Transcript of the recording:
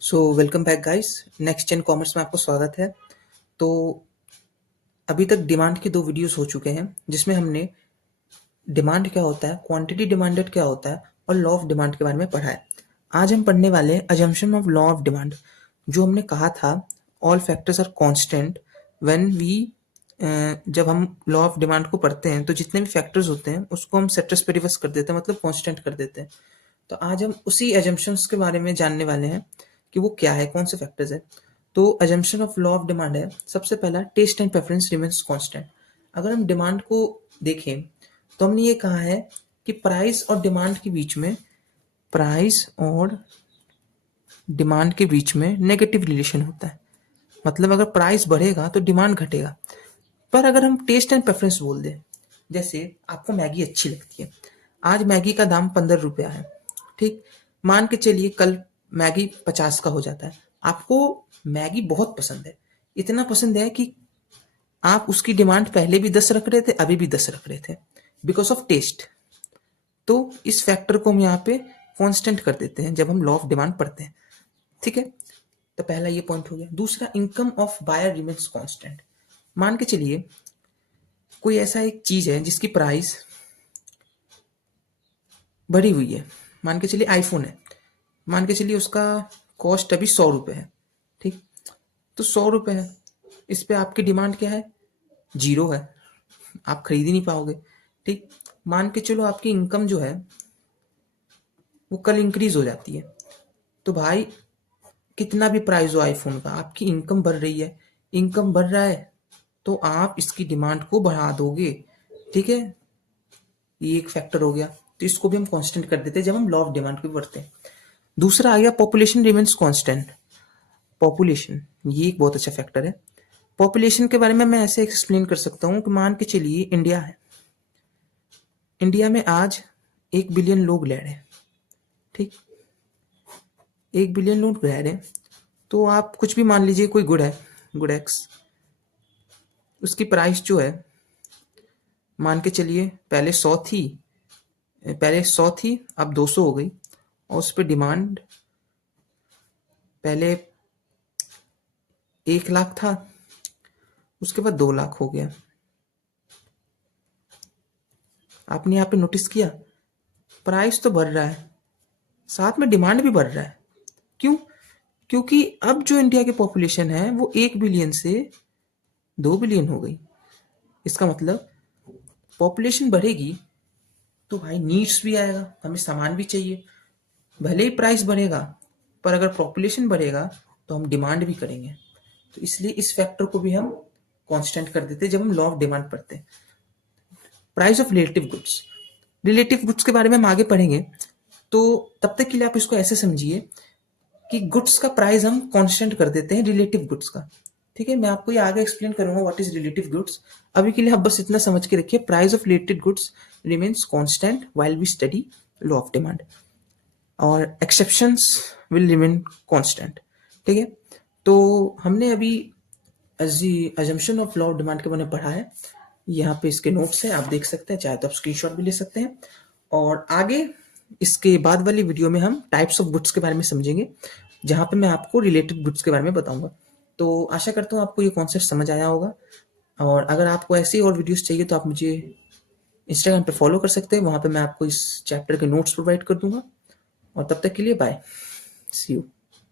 Welcome back guys. Next gen commerce में आपको स्वागत है। तो अभी तक डिमांड के 2 वीडियोस हो चुके हैं जिसमें हमने डिमांड क्या होता है, क्वांटिटी डिमांडेड क्या होता है और लॉ ऑफ डिमांड के बारे में पढ़ा है। आज हम पढ़ने वाले हैं assumption of law of demand. जो हमने कहा था all factors are constant when we जब हम लॉ ऑफ डिमांड को पढ़ते हैं तो जितने भी फैक्टर्स होते हैं उसको हम सेट्रस पे रिवर्स कर देते हैं, मतलब कांस्टेंट कर देते हैं। तो आज हम उसी एजम्पशंस के बारे में जानने वाले हैं कि वो क्या है, कौन से फैक्टर्स है। तो assumption of law of demand है सबसे पहला, taste and preference remains constant. अगर हम डिमांड को देखें तो हमने ये कहा है कि प्राइस और डिमांड के बीच में नेगेटिव रिलेशन होता है। मतलब अगर प्राइस बढ़ेगा तो डिमांड घटेगा। पर अगर हम टेस्ट एंड प्रेफरेंस बोल दें, जैसे आपको मैगी अच्छी लगती है, आज मैगी का दाम 15 रुपया है, ठीक। मान के चलिए कल मैगी 50 का हो जाता है। आपको मैगी बहुत पसंद है, इतना पसंद है कि आप उसकी डिमांड पहले भी 10 रख रहे थे, अभी भी 10 रख रहे थे, बिकॉज ऑफ टेस्ट। तो इस फैक्टर को हम यहाँ पे कांस्टेंट कर देते हैं जब हम लॉ ऑफ डिमांड पढ़ते हैं, ठीक है। तो पहला ये पॉइंट हो गया। दूसरा, income of buyer remains constant. मान के चलिए कोई ऐसा एक चीज है जिसकी प्राइस बढ़ी हुई है। मान के चलिए आईफोन है, मान के चलिए उसका कॉस्ट अभी 100 रुपये है, ठीक। तो 100 रुपये है, इस पे आपकी डिमांड क्या है? 0 है, आप खरीद ही नहीं पाओगे, ठीक। मान के चलो आपकी इनकम जो है वो कल इंक्रीज हो जाती है, तो भाई कितना भी प्राइस हो आईफोन का, आपकी इनकम बढ़ रही है, इनकम बढ़ रहा है तो आप इसकी डिमांड को बढ़ा दोगे, ठीक है। ये एक फैक्टर हो गया, तो इसको भी हम कांस्टेंट कर देते हैं जब हम लॉ ऑफ डिमांड को पढ़ते हैं। दूसरा आ गया पॉपुलेशन रिमेन्स कांस्टेंट। पॉपुलेशन ये एक बहुत अच्छा फैक्टर है। पॉपुलेशन के बारे में मैं ऐसे एक्सप्लेन कर सकता हूँ कि मान के चलिए इंडिया है, इंडिया में आज 1 बिलियन लोग रह रहे हैं, ठीक। 1 बिलियन लोग रह रहे हैं, तो आप कुछ भी मान लीजिए, कोई गुड है, गुड एक्स, उसकी प्राइस जो है मान के चलिए पहले 100 थी, अब 200 हो गई, और उस पर डिमांड पहले 1 लाख था, उसके बाद 2 लाख हो गया। आपने यहाँ पे नोटिस किया, प्राइस तो बढ़ रहा है, साथ में डिमांड भी बढ़ रहा है। क्यों? क्योंकि अब जो इंडिया की पॉपुलेशन है वो 1 बिलियन से 2 बिलियन हो गई। इसका मतलब पॉपुलेशन बढ़ेगी तो भाई नीड्स भी आएगा, हमें सामान भी चाहिए। भले ही प्राइस बढ़ेगा, पर अगर पॉपुलेशन बढ़ेगा तो हम डिमांड भी करेंगे। तो इसलिए इस फैक्टर को भी हम कांस्टेंट कर देते हैं जब हम लॉ ऑफ डिमांड पढ़ते हैं। प्राइस ऑफ रिलेटिव गुड्स के बारे में हम आगे पढ़ेंगे, तो तब तक के लिए आप इसको ऐसे समझिए कि गुड्स का प्राइस हम कांस्टेंट कर देते हैं रिलेटिव गुड्स का, ठीक है। मैं आपको ये आगे एक्सप्लेन करूंगा व्हाट इज रिलेटिव गुड्स। अभी के लिए आप बस इतना समझ के रखिए, price of related goods remains constant while we study law of demand, और एक्सेप्शंस विल रिमेन कांस्टेंट, ठीक है। तो हमने अभी assumption of law of demand के बारे में पढ़ा है। यहाँ पे इसके नोट्स हैं, आप देख सकते हैं, चाहे तो आप स्क्रीनशॉट भी ले सकते हैं। और आगे इसके बाद वाली वीडियो में हम टाइप्स ऑफ गुड्स के बारे में समझेंगे, जहाँ पे मैं आपको रिलेटेड गुड्स के बारे में बताऊंगा। तो आशा करता हूँ आपको ये कॉन्सेप्ट समझ आया होगा। और अगर आपको ऐसे और वीडियोस चाहिए तो आप मुझे इंस्टाग्राम पे फॉलो कर सकते हैं, वहाँ पे मैं आपको इस चैप्टर के नोट्स प्रोवाइड कर दूंगा। और तब तक के लिए बाय, सी यू।